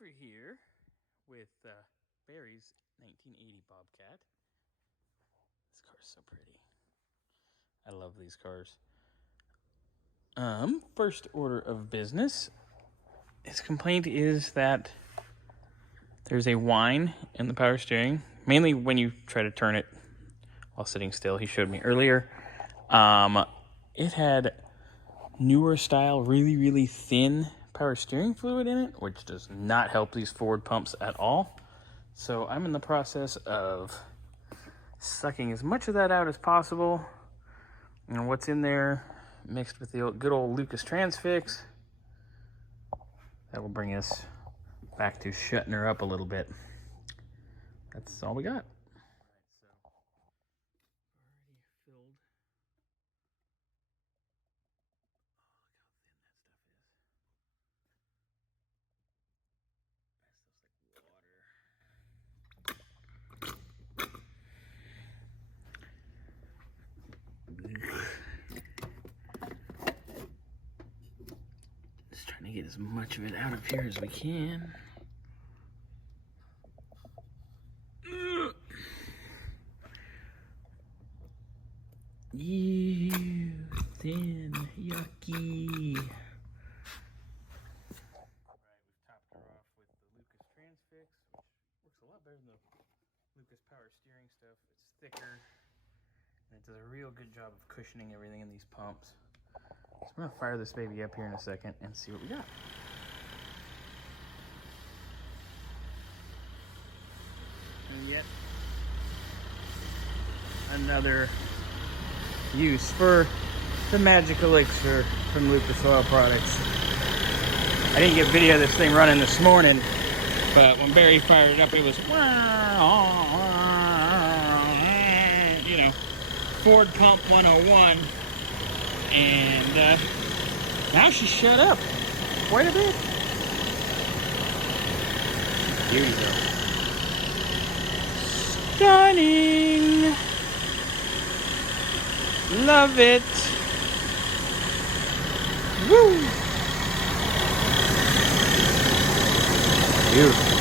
over here with Barry's 1980 Bobcat. This car's so pretty. I love these cars. First order of business. His complaint is that there's a whine in the power steering, mainly when you try to turn it while sitting still. He showed me earlier. It had newer style, really thin power steering fluid in it, which does not help these forward pumps at all. So I'm in the process of sucking as much of that out as possible. And what's in there, mixed with the good old Lucas Transfix, that will bring us back to shutting her up a little bit. That's all we got. Just trying to get as much of it out of here as we can. You thin, yucky. Right, we've topped her off with the Lucas Transfix, which works a lot better than the Lucas power steering stuff. It's thicker, and it does a real good job of cushioning everything in these pumps. So I'm gonna fire this baby up here in a second and see what we got. And yet another use for the magic elixir from Lucas Oil Products. I didn't get video of this thing running this morning, but when Barry fired it up, it was, you know, Ford Pump 101. And now she shut up quite a bit. Beauty though. Stunning. Love it. Woo. Beautiful.